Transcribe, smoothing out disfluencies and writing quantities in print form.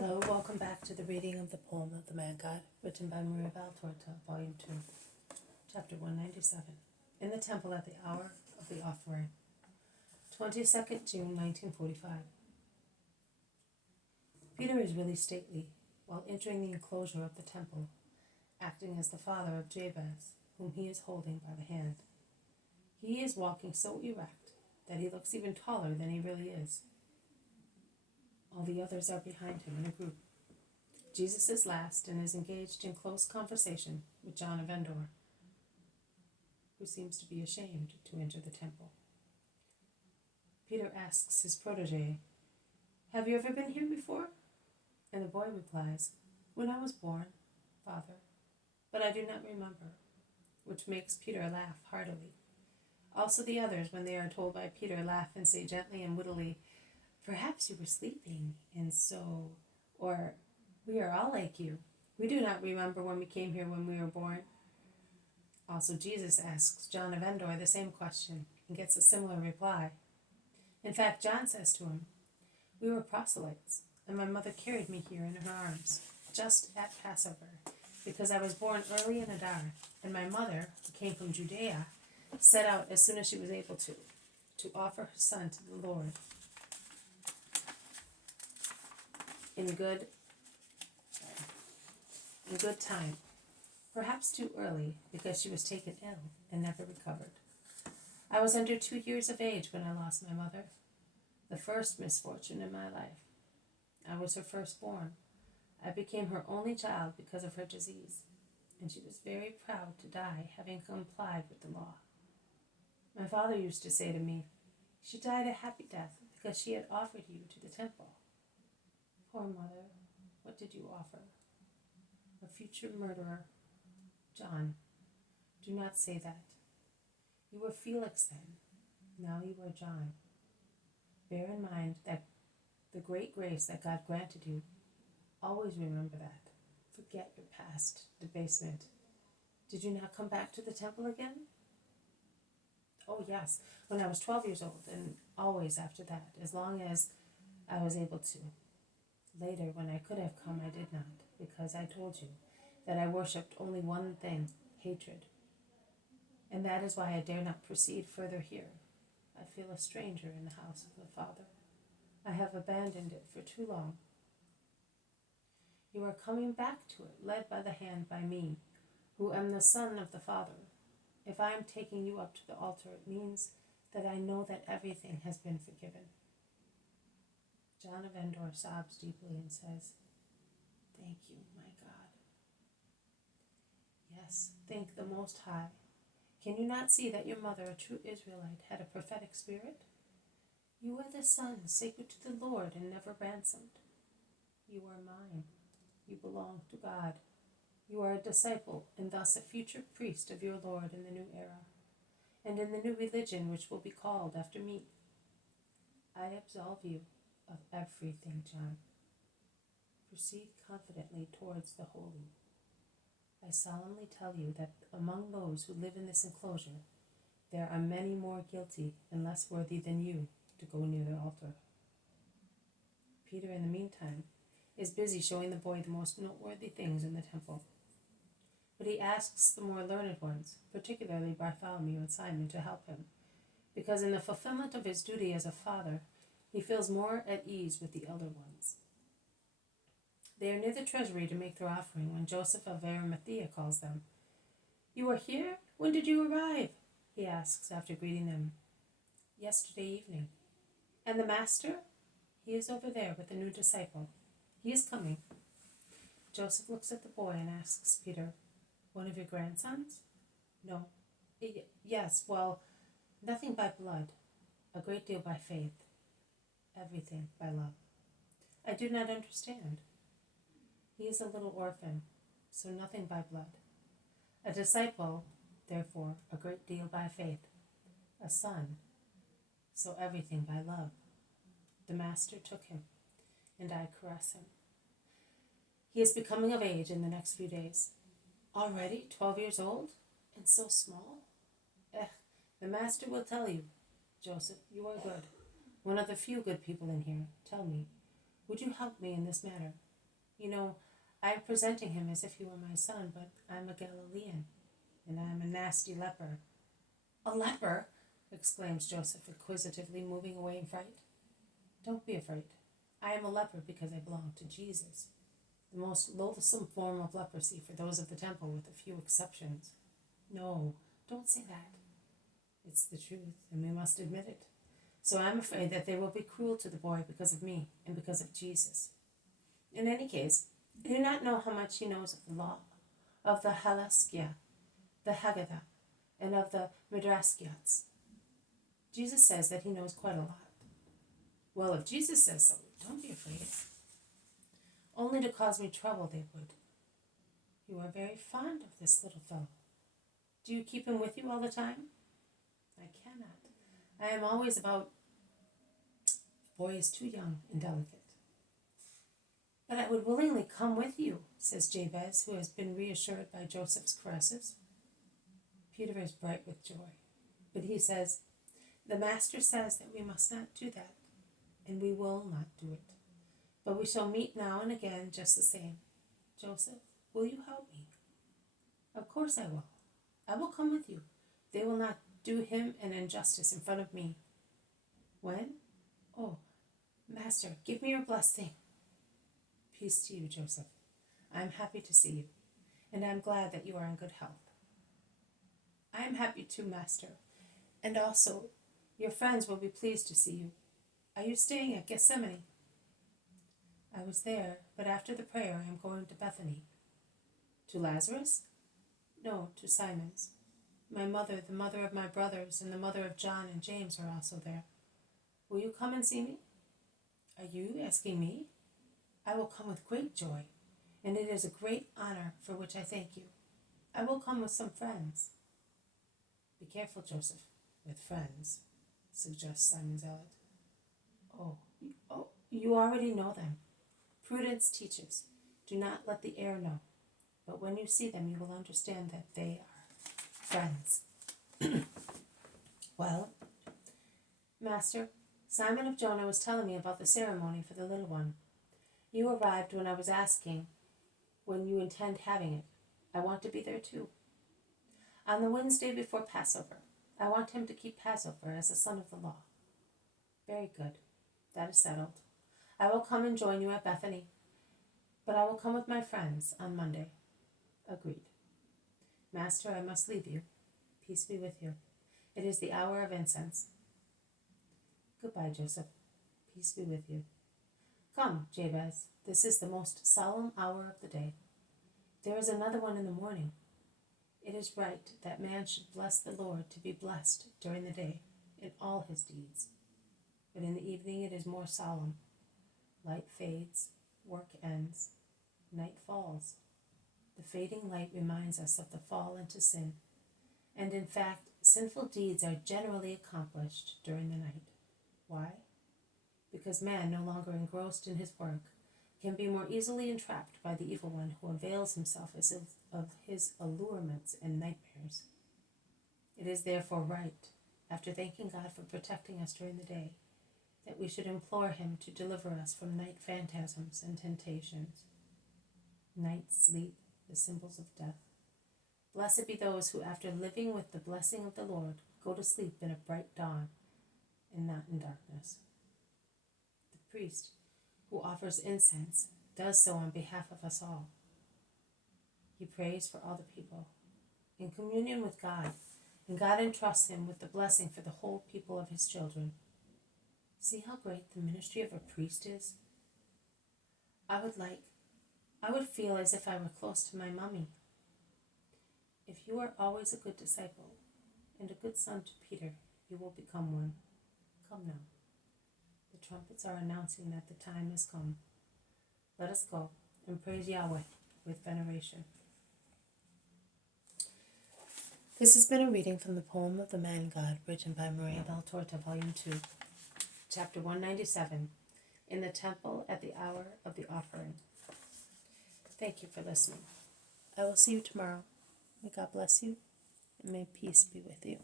Hello, welcome back to the reading of the poem of the Man God, written by Maria Valtorta, Volume 2, Chapter 197. In the Temple at the Hour of the Offering, 22nd June 1945. Peter is really stately while entering the enclosure of the temple, acting as the father of Jabez, whom he is holding by the hand. He is walking so erect that he looks even taller than he really is. All the others are behind him in a group. Jesus is last and is engaged in close conversation with John of Endor, who seems to be ashamed to enter the temple. Peter asks his protege, "Have you ever been here before?" And the boy replies, "When I was born, Father, but I do not remember," which makes Peter laugh heartily. Also the others, when they are told by Peter, laugh and say gently and wittily, "Perhaps you were sleeping, and so," or, "We are all like you. We do not remember when we came here when we were born." Also Jesus asks John of Endor the same question and gets a similar reply. In fact, John says to him, "We were proselytes, and my mother carried me here in her arms, just at Passover, because I was born early in Adar, and my mother, who came from Judea, set out as soon as she was able to offer her son to the Lord in good time, perhaps too early, because she was taken ill and never recovered. I was under 2 years of age when I lost my mother, the first misfortune in my life. I was her firstborn. I became her only child because of her disease, and she was very proud to die, having complied with the law. My father used to say to me, 'She died a happy death because she had offered you to the temple.' Poor mother, what did you offer? A future murderer. John, do not say that. You were Felix then. Now you are John. Bear in mind that the great grace that God granted you. Always remember that. Forget your past debasement. Did you not come back to the temple again?" "Oh yes, when I was 12 years old, and always after that, as long as I was able to. Later, when I could have come, I did not, because I told you that I worshipped only one thing, hatred. And that is why I dare not proceed further here. I feel a stranger in the house of the Father. I have abandoned it for too long. You are coming back to it, led by the hand by me, who am the Son of the Father. If I am taking you up to the altar, it means that I know that everything has been forgiven." John of Endor sobs deeply and says, "Thank you, my God." Yes, thank the Most High. Can you not see that your mother, a true Israelite, had a prophetic spirit? You are the son, sacred to the Lord and never ransomed. You are mine. You belong to God. You are a disciple and thus a future priest of your Lord in the new era, and in the new religion which will be called after me. I absolve you of everything, John. Proceed confidently towards the holy. I solemnly tell you that among those who live in this enclosure, there are many more guilty and less worthy than you to go near the altar." Peter, in the meantime, is busy showing the boy the most noteworthy things in the temple. But he asks the more learned ones, particularly Bartholomew and Simon, to help him, because in the fulfillment of his duty as a father, he feels more at ease with the elder ones. They are near the treasury to make their offering when Joseph of Arimathea calls them. "You are here? When did you arrive?" he asks after greeting them. "Yesterday evening." "And the master?" "He is over there with the new disciple. He is coming." Joseph looks at the boy and asks Peter, "One of your grandsons?" "No. Yes, well, nothing by blood. A great deal by faith. Everything by love." "I do not understand." "He is a little orphan, so nothing by blood. A disciple, therefore, a great deal by faith. A son, so everything by love. The master took him, and I caress him. He is becoming of age in the next few days." "Already 12 years old? And so small?" The master will tell you. Joseph, you are good. One of the few good people in here. Tell me, would you help me in this matter? You know, I am presenting him as if he were my son, but I'm a Galilean, and I'm a nasty leper." "A leper?" exclaims Joseph inquisitively, moving away in fright. "Don't be afraid. I am a leper because I belong to Jesus, the most loathsome form of leprosy for those of the temple, with a few exceptions." "No, don't say that." "It's the truth, and we must admit it. So I'm afraid that they will be cruel to the boy because of me and because of Jesus. In any case, I do not know how much he knows of the law, of the Halaskia, the Haggadah, and of the Midraskiats. Jesus says that he knows quite a lot." "Well, if Jesus says so, don't be afraid." "Only to cause me trouble, they would." "You are very fond of this little fellow. Do you keep him with you all the time?" "I cannot. I am always about. The boy is too young and delicate." "But I would willingly come with you," says Jabez, who has been reassured by Joseph's caresses. Peter is bright with joy, but he says, "The master says that we must not do that, and we will not do it. But we shall meet now and again just the same. Joseph, will you help me?" "Of course I will. I will come with you. They will not do him an injustice in front of me." "When? Oh, Master, give me your blessing." "Peace to you, Joseph. I am happy to see you, and I am glad that you are in good health." "I am happy too, Master, and also your friends will be pleased to see you. Are you staying at Gethsemane?" "I was there, but after the prayer I am going to Bethany." "To Lazarus?" "No, to Simon's. My mother, the mother of my brothers, and the mother of John and James are also there. Will you come and see me?" "Are you asking me?" "I will come with great joy, and it is a great honor for which I thank you. I will come with some friends." "Be careful, Joseph, with friends," suggests Simon Zealot. Oh, you already know them. Prudence teaches, do not let the air know, but when you see them you will understand that they are friends. "Well, Master, Simon of Jonah was telling me about the ceremony for the little one. You arrived when I was asking when you intend having it. I want to be there too." "On the Wednesday before Passover. I want him to keep Passover as a son of the law." "Very good. That is settled. I will come and join you at Bethany, but I will come with my friends on Monday." "Agreed. Master, I must leave you. Peace be with you. It is the hour of incense." "Goodbye, Joseph. Peace be with you." "Come, Jabez, this is the most solemn hour of the day. There is another one in the morning. It is right that man should bless the Lord to be blessed during the day in all his deeds. But in the evening it is more solemn. Light fades, work ends, night falls. The fading light reminds us of the fall into sin, and in fact, sinful deeds are generally accomplished during the night. Why? Because man, no longer engrossed in his work, can be more easily entrapped by the evil one who avails himself of his allurements and nightmares. It is therefore right, after thanking God for protecting us during the day, that we should implore him to deliver us from night phantasms and temptations. Night, sleep, the symbols of death. Blessed be those who, after living with the blessing of the Lord, go to sleep in a bright dawn and not in darkness. The priest, who offers incense, does so on behalf of us all. He prays for all the people, in communion with God, and God entrusts him with the blessing for the whole people of his children. See how great the ministry of a priest is? I would feel as if I were close to my mummy. If you are always a good disciple and a good son to Peter, you will become one. Come now. The trumpets are announcing that the time has come. Let us go and praise Yahweh with veneration. This has been a reading from the poem of the Man God, written by Maria Valtorta, Volume 2, Chapter 197, In the Temple at the Hour of the Offering. Thank you for listening. I will see you tomorrow. May God bless you, and may peace be with you.